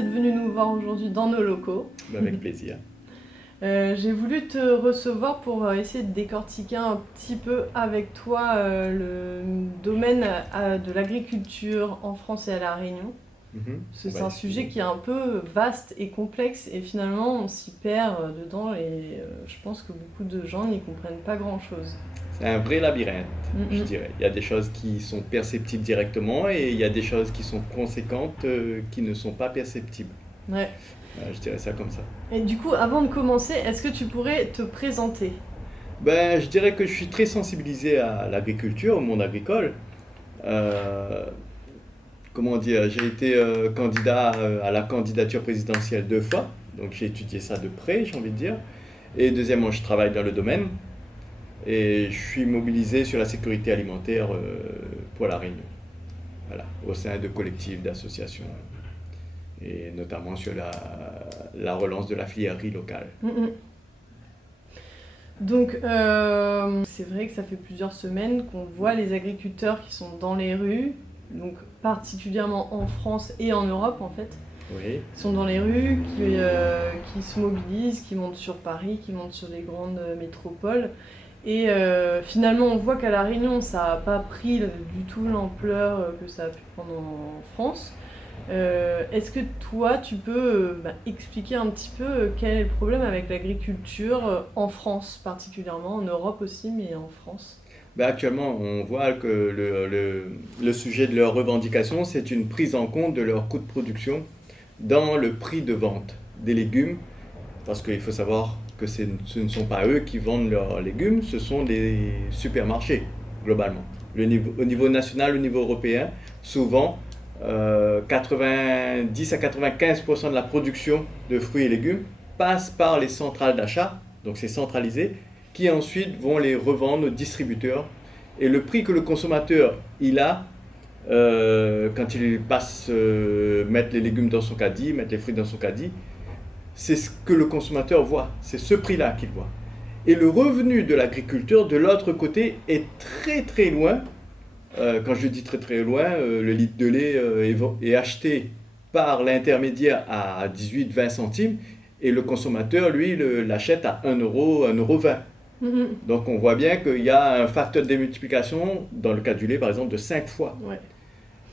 d'être venu nous voir aujourd'hui dans nos locaux. Avec plaisir. J'ai voulu te recevoir pour essayer de décortiquer un petit peu avec toi le domaine de l'agriculture en France et à La Réunion. Parce que c'est un sujet qui est un peu vaste et complexe et finalement on s'y perd dedans et je pense que beaucoup de gens n'y comprennent pas grand-chose. C'est un vrai labyrinthe, je dirais. Il y a des choses qui sont perceptibles directement et il y a des choses qui sont conséquentes qui ne sont pas perceptibles. Ouais. Je dirais ça comme ça. Et du coup, avant de commencer, est-ce que tu pourrais te présenter ? Je dirais que je suis très sensibilisé à l'agriculture, au monde agricole. Comment dire, j'ai été candidat à la candidature présidentielle 2 fois, donc j'ai étudié ça de près, j'ai envie de dire. Et deuxièmement, je travaille dans le domaine et je suis mobilisé sur la sécurité alimentaire pour La Réunion, voilà, au sein de collectifs, d'associations, et notamment sur la relance de la filière riz locale. Donc, c'est vrai que ça fait plusieurs semaines qu'on voit les agriculteurs qui sont dans les rues, donc particulièrement en France et en Europe en fait, Oui. qui sont dans les rues, qui se mobilisent, qui montent sur Paris, qui montent sur les grandes métropoles. Et finalement, on voit qu'à La Réunion, ça n'a pas pris du tout l'ampleur que ça a pu prendre en France. Est-ce que toi, tu peux expliquer un petit peu quel est le problème avec l'agriculture en France particulièrement, en Europe aussi, mais en France ? Actuellement, on voit que le sujet de leurs revendications, c'est une prise en compte de leur coût de production dans le prix de vente des légumes, parce qu'il faut savoir que ce ne sont pas eux qui vendent leurs légumes, ce sont les supermarchés, globalement. Au niveau national, au niveau européen, souvent, 90 à 95% de la production de fruits et légumes passe par les centrales d'achat, donc c'est centralisé, qui ensuite vont les revendre aux distributeurs. Et le prix que le consommateur il a, quand il passe mettre les légumes dans son caddie, mettre les fruits dans son caddie, c'est ce que le consommateur voit, c'est ce prix-là qu'il voit. Et le revenu de l'agriculteur, de l'autre côté, est très très loin. Quand je dis très très loin, le litre de lait est acheté par l'intermédiaire à 18-20 centimes et le consommateur, lui, l'achète à 1 euro, 1,20 €. Donc on voit bien qu'il y a un facteur de démultiplication, dans le cas du lait par exemple, de 5 fois. Ouais.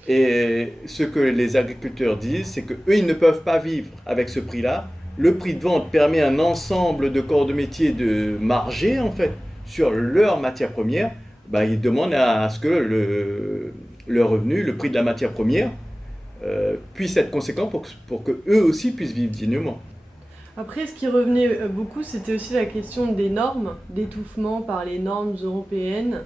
Et ce que les agriculteurs disent, c'est qu'eux, ils ne peuvent pas vivre avec ce prix-là. Le prix de vente permet un ensemble de corps de métier de marger, en fait, sur leurs matières premières. Ils demandent à ce que le revenu, le prix de la matière première, puisse être conséquent pour qu'eux aussi puissent vivre dignement. Après, ce qui revenait beaucoup, c'était aussi la question des normes, d'étouffement par les normes européennes.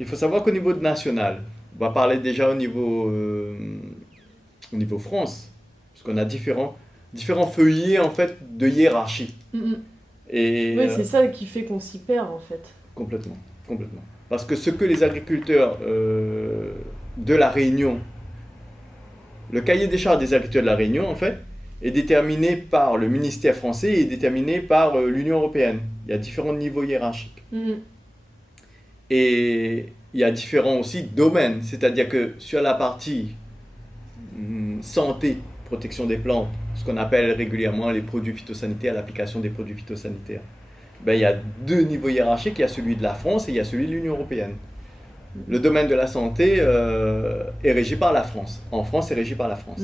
Il faut savoir qu'au niveau national, on va parler déjà au niveau France, parce qu'on a différents feuillets en fait de hiérarchie. Et, oui, c'est ça qui fait qu'on s'y perd en fait. Complètement. Parce que ce que les agriculteurs de La Réunion, le cahier des charges des agriculteurs de La Réunion en fait, est déterminé par le ministère français et déterminé par l'Union européenne. Il y a différents niveaux hiérarchiques. Et il y a différents aussi domaines, c'est-à-dire que sur la partie santé, protection des plantes, ce qu'on appelle régulièrement les produits phytosanitaires, l'application des produits phytosanitaires, il y a 2 niveaux hiérarchiques, il y a celui de la France et il y a celui de l'Union européenne. Le domaine de la santé est régi par la France. En France, c'est régi par la France.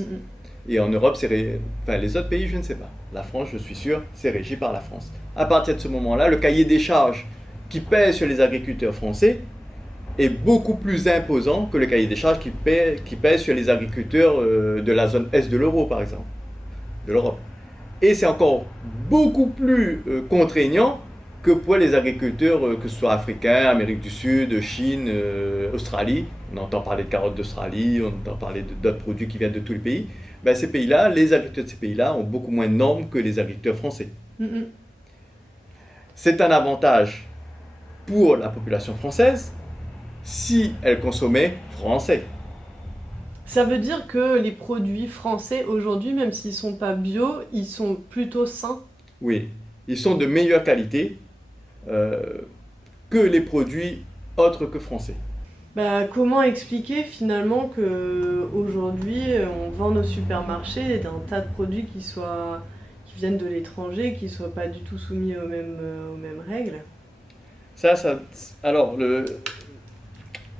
Et en Europe, les autres pays, je ne sais pas. La France, je suis sûr, c'est régi par la France. À partir de ce moment-là, le cahier des charges qui pèse sur les agriculteurs français est beaucoup plus imposant que le cahier des charges qui pèse sur les agriculteurs de la zone Est de l'euro, par exemple, de l'Europe. Et c'est encore beaucoup plus contraignant que pour les agriculteurs, que ce soit africains, Amérique du Sud, Chine, Australie. On entend parler de carottes d'Australie, on entend parler d'autres produits qui viennent de tous les pays. Ces pays-là, les agriculteurs de ces pays-là ont beaucoup moins de normes que les agriculteurs français. C'est un avantage pour la population française si elle consommait français. Ça veut dire que les produits français aujourd'hui, même s'ils ne sont pas bio, ils sont plutôt sains ? Oui, ils sont de meilleure qualité que les produits autres que français. Comment expliquer finalement qu'aujourd'hui on vend nos supermarchés d'un tas de produits qui viennent de l'étranger, qui ne soient pas du tout soumis aux mêmes règles? Alors,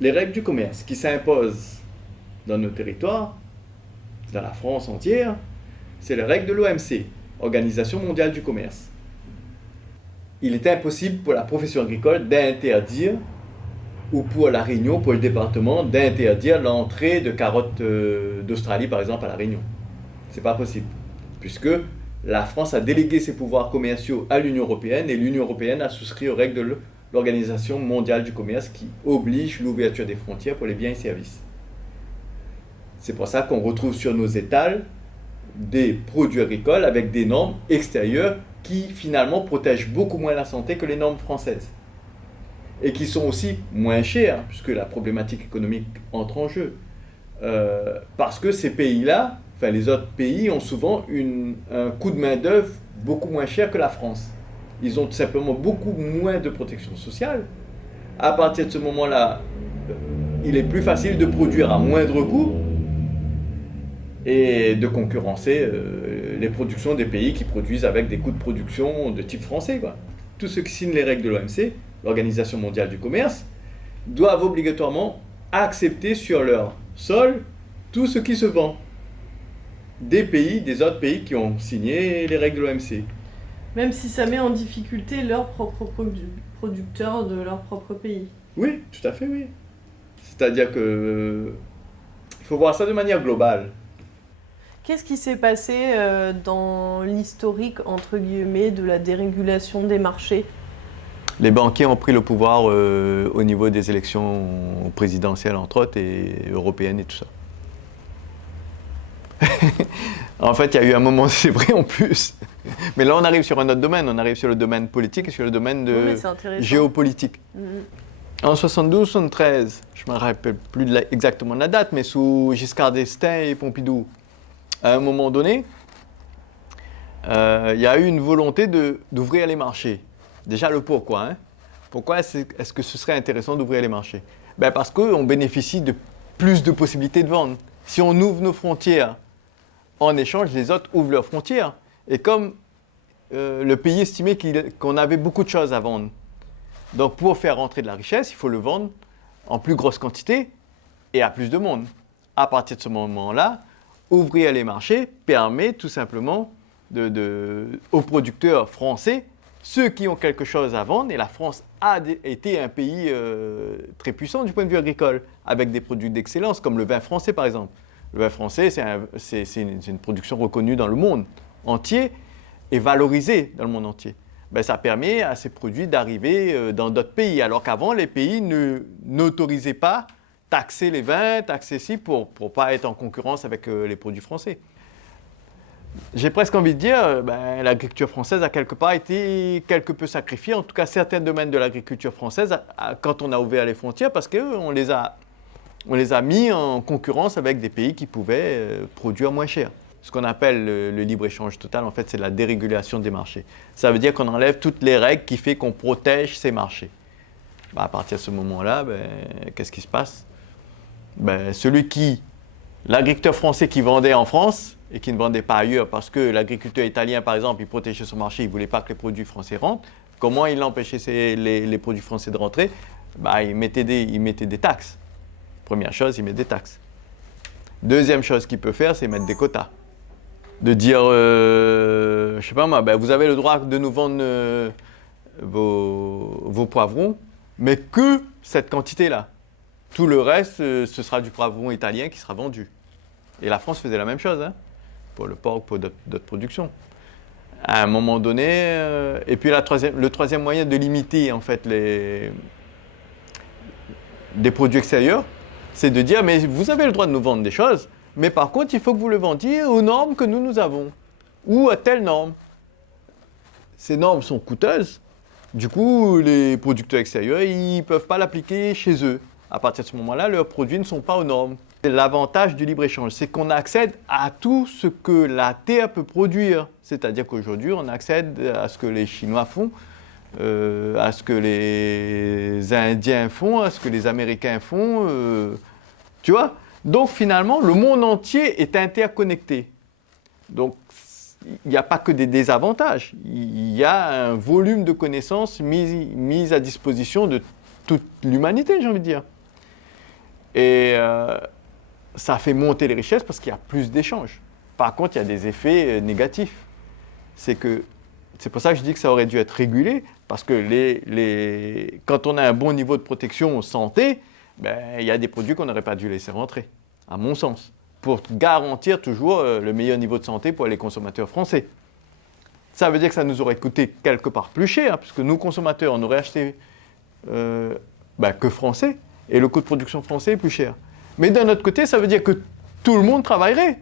les règles du commerce qui s'imposent dans nos territoires, dans la France entière, c'est les règles de l'OMC, Organisation mondiale du commerce. Il est impossible pour la profession agricole d'interdire, ou pour la Réunion, pour le département, d'interdire l'entrée de carottes d'Australie, par exemple, à la Réunion. C'est pas possible, puisque la France a délégué ses pouvoirs commerciaux à l'Union européenne, et l'Union européenne a souscrit aux règles de l'Organisation mondiale du commerce qui oblige l'ouverture des frontières pour les biens et services. C'est pour ça qu'on retrouve sur nos étals des produits agricoles avec des normes extérieures qui finalement protègent beaucoup moins la santé que les normes françaises. Et qui sont aussi moins chères, puisque la problématique économique entre en jeu. Parce que ces pays-là, enfin les autres pays, ont souvent un coût de main-d'œuvre beaucoup moins cher que la France. Ils ont tout simplement beaucoup moins de protection sociale. À partir de ce moment-là, il est plus facile de produire à moindre coût et de concurrencer les productions des pays qui produisent avec des coûts de production de type français, quoi. Tous ceux qui signent les règles de l'OMC, l'Organisation mondiale du commerce, doivent obligatoirement accepter sur leur sol tout ce qui se vend des autres pays qui ont signé les règles de l'OMC. Même si ça met en difficulté leurs propres producteurs de leur propre pays. Oui, tout à fait, oui. C'est-à-dire que il faut voir ça de manière globale. Qu'est-ce qui s'est passé dans l'historique, entre guillemets, de la dérégulation des marchés? Les banquiers ont pris le pouvoir au niveau des élections présidentielles, entre autres, et européennes et tout ça. En fait, il y a eu un moment, c'est vrai en plus. Mais là, on arrive sur un autre domaine. On arrive sur le domaine politique et sur le domaine de géopolitique. Mm-hmm. En 72-73, je ne me rappelle plus exactement la date, mais sous Giscard d'Estaing et Pompidou, à un moment donné, il y a eu une volonté d'ouvrir les marchés. Déjà le pourquoi. Hein. Pourquoi est-ce que ce serait intéressant d'ouvrir les marchés? Parce qu'on bénéficie de plus de possibilités de vendre. Si on ouvre nos frontières, en échange, les autres ouvrent leurs frontières. Et comme le pays estimait qu'on avait beaucoup de choses à vendre, donc pour faire rentrer de la richesse, il faut le vendre en plus grosse quantité et à plus de monde. À partir de ce moment-là, ouvrir les marchés permet tout simplement aux producteurs français, ceux qui ont quelque chose à vendre, et la France a été un pays très puissant du point de vue agricole, avec des produits d'excellence, comme le vin français par exemple. Le vin français, c'est une production reconnue dans le monde entier et valorisée dans le monde entier. Ça permet à ces produits d'arriver dans d'autres pays, alors qu'avant, les pays n'autorisaient pas taxer les vins, taxer ci, pour ne pas être en concurrence avec les produits français. J'ai presque envie de dire, l'agriculture française a quelque part été quelque peu sacrifiée, en tout cas certains domaines de l'agriculture française, quand on a ouvert les frontières, parce qu'on les a mis en concurrence avec des pays qui pouvaient produire moins cher. Ce qu'on appelle le libre-échange total, en fait, c'est la dérégulation des marchés. Ça veut dire qu'on enlève toutes les règles qui font qu'on protège ces marchés. À partir de ce moment-là, qu'est-ce qui se passe? L'agriculteur français qui vendait en France et qui ne vendait pas ailleurs, parce que l'agriculteur italien, par exemple, il protégeait son marché, il ne voulait pas que les produits français rentrent. Comment il empêchait les produits français de rentrer? Il mettait des taxes. Première chose, il met des taxes. Deuxième chose qu'il peut faire, c'est mettre des quotas. De dire, je ne sais pas moi, vous avez le droit de nous vendre vos poivrons, mais que cette quantité-là. Tout le reste, ce sera du poivron italien qui sera vendu. Et la France faisait la même chose, hein, pour le porc, pour d'autres productions. À un moment donné, et puis le troisième moyen de limiter en fait des produits extérieurs, c'est de dire, mais vous avez le droit de nous vendre des choses, mais par contre, il faut que vous le vendiez aux normes que nous avons, ou à telle norme. Ces normes sont coûteuses, du coup, les producteurs extérieurs, ils ne peuvent pas l'appliquer chez eux. À partir de ce moment-là, leurs produits ne sont pas aux normes. L'avantage du libre-échange, c'est qu'on accède à tout ce que la terre peut produire. C'est-à-dire qu'aujourd'hui, on accède à ce que les Chinois font, à ce que les Indiens font, à ce que les Américains font. Tu vois? Donc finalement, le monde entier est interconnecté. Donc il n'y a pas que des désavantages, il y a un volume de connaissances mis à disposition de toute l'humanité, j'ai envie de dire. Et ça fait monter les richesses parce qu'il y a plus d'échanges. Par contre, il y a des effets négatifs. C'est pour ça que je dis que ça aurait dû être régulé, parce que quand on a un bon niveau de protection santé, il y a des produits qu'on n'aurait pas dû laisser rentrer, à mon sens, pour garantir toujours le meilleur niveau de santé pour les consommateurs français. Ça veut dire que ça nous aurait coûté quelque part plus cher, puisque nous, consommateurs, on aurait acheté que français, et le coût de production français est plus cher. Mais d'un autre côté, ça veut dire que tout le monde travaillerait.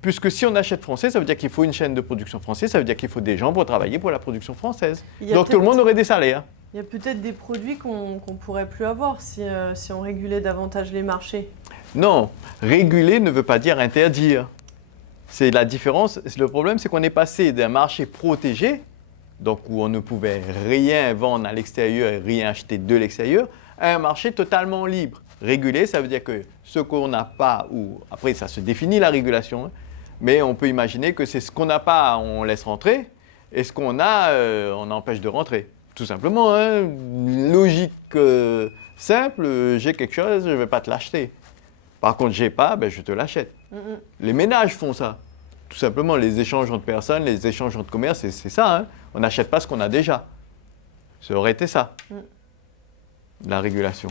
Puisque si on achète français, ça veut dire qu'il faut une chaîne de production française, ça veut dire qu'il faut des gens pour travailler pour la production française. Donc tout le monde aurait des salaires. Il y a peut-être des produits qu'on pourrait plus avoir si on régulait davantage les marchés. Non, réguler ne veut pas dire interdire. C'est la différence. Le problème, c'est qu'on est passé d'un marché protégé, donc où on ne pouvait rien vendre à l'extérieur et rien acheter de l'extérieur, à un marché totalement libre. Réguler, ça veut dire que ce qu'on n'a pas, ou après ça se définit la régulation, hein, mais on peut imaginer que c'est ce qu'on n'a pas, on laisse rentrer, et ce qu'on a, on empêche de rentrer. Tout simplement, hein, logique simple, j'ai quelque chose, je ne vais pas te l'acheter. Par contre, j'ai pas, je te l'achète. Les ménages font ça. Tout simplement, les échanges entre personnes, les échanges entre commerces, c'est ça. Hein. On n'achète pas ce qu'on a déjà. Ça aurait été ça, la régulation.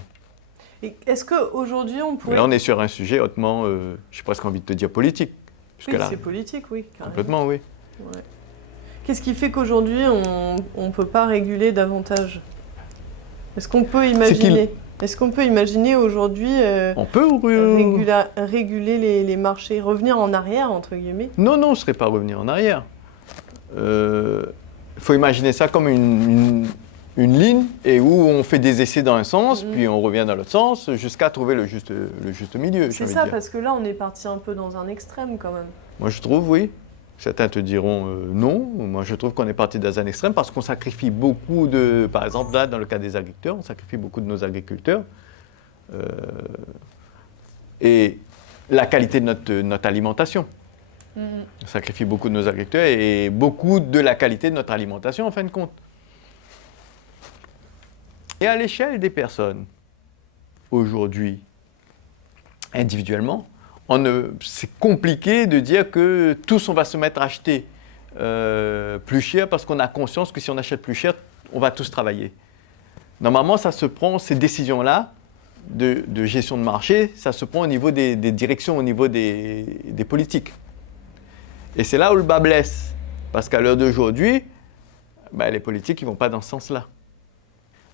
Et est-ce qu'aujourd'hui, on pourrait... Mais là, on est sur un sujet hautement, j'ai presque envie de te dire politique. Oui, c'est politique, oui. Carrément. Complètement, oui. Ouais. Qu'est-ce qui fait qu'aujourd'hui, on ne peut pas réguler davantage? Est-ce qu'on peut imaginer aujourd'hui réguler les marchés, revenir en arrière, entre guillemets? Non, ce ne serait pas revenir en arrière. Il faut imaginer ça comme une ligne et où on fait des essais dans un sens, puis on revient dans l'autre sens, jusqu'à trouver le juste milieu. C'est ça, parce que là, on est parti un peu dans un extrême quand même. Moi, je trouve, oui. Certains te diront non. Moi, je trouve qu'on est parti dans un extrême parce qu'on sacrifie beaucoup de... Par exemple, là, dans le cas des agriculteurs, on sacrifie beaucoup de nos agriculteurs. Et la qualité de notre alimentation. On sacrifie beaucoup de nos agriculteurs et beaucoup de la qualité de notre alimentation, en fin de compte. Et à l'échelle des personnes, aujourd'hui, individuellement, c'est compliqué de dire que tous on va se mettre à acheter plus cher parce qu'on a conscience que si on achète plus cher, on va tous travailler. Normalement, ça se prend, ces décisions-là de gestion de marché, ça se prend au niveau des directions, au niveau des politiques. Et c'est là où le bas blesse. Parce qu'à l'heure d'aujourd'hui, les politiques ne vont pas dans ce sens-là.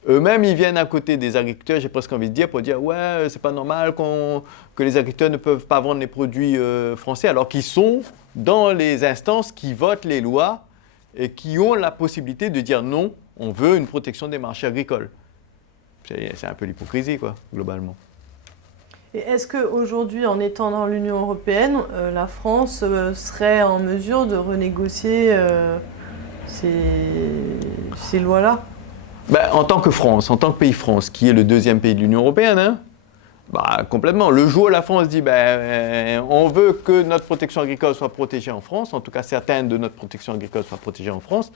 Eux-mêmes, ils viennent à côté des agriculteurs, j'ai presque envie de dire, pour dire « ouais, c'est pas normal que les agriculteurs ne peuvent pas vendre les produits français », alors qu'ils sont dans les instances qui votent les lois et qui ont la possibilité de dire « non, on veut une protection des marchés agricoles ». C'est un peu l'hypocrisie, quoi, globalement. Et est-ce qu'aujourd'hui, en étant dans l'Union européenne, la France serait en mesure de renégocier ces lois-là? En tant que France, en tant que pays France, qui est le deuxième pays de l'Union européenne, hein, complètement. Le jour où la France dit on veut que notre protection agricole soit protégée en France, en tout cas certaines de notre protection agricole soient protégées en France,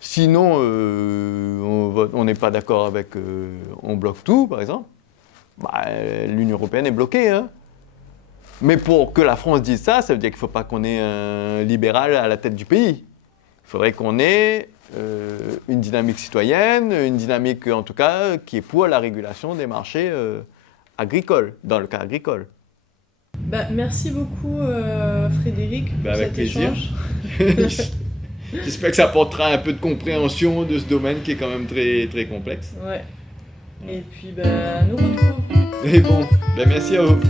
sinon on n'est pas d'accord avec, on bloque tout par exemple, l'Union européenne est bloquée. Hein. Mais pour que la France dise ça, ça veut dire qu'il ne faut pas qu'on ait un libéral à la tête du pays. Il faudrait qu'on ait une dynamique citoyenne, une dynamique en tout cas qui est pour la régulation des marchés agricoles, dans le cas agricole. Merci beaucoup Frédéric pour avec cet plaisir. échange. J'espère que ça apportera un peu de compréhension de ce domaine qui est quand même très, très complexe. Ouais. Et puis nous retrouvons. Et bon, merci à vous.